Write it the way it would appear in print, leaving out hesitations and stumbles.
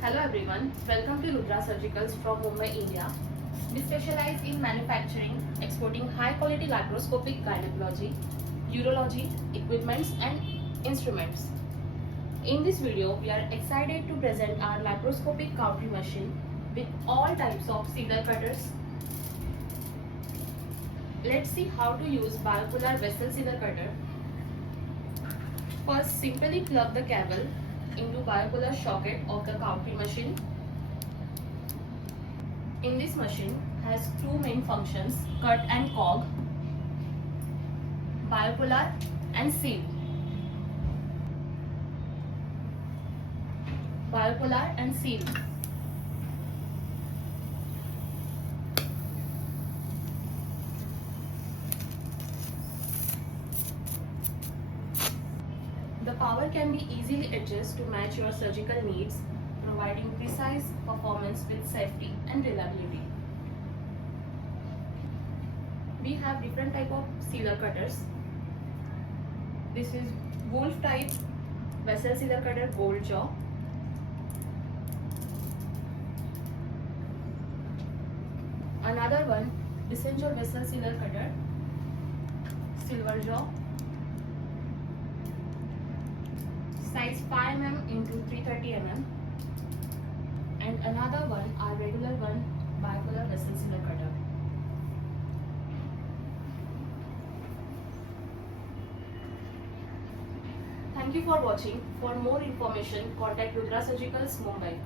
Hello everyone, welcome to Rudra Surgicals from Mumbai, India. We specialize in manufacturing, exporting high quality laparoscopic gynecology, urology, equipments and instruments. In this video, we are excited to present our laparoscopic Cautery machine with all types of scissor cutters. Let's see how to use bipolar vessel scissor cutter. First, simply plug the cable into bipolar socket of the Cautery machine. In this machine has two main functions, cut and cog, bipolar and seal. Bipolar and seal. The power can be easily adjusted to match your surgical needs, providing precise performance with safety and reliability. We have different type of scissor cutters. This is wolf type vessel scissor cutter, gold jaw. Another one, Messenger vessel scissor cutter, silver jaw. Size 5 mm into 330 mm, and another one, our regular one, bipolar vessel scissor cutter. Thank you for watching. For more information, contact Rudra Surgicals, Mumbai.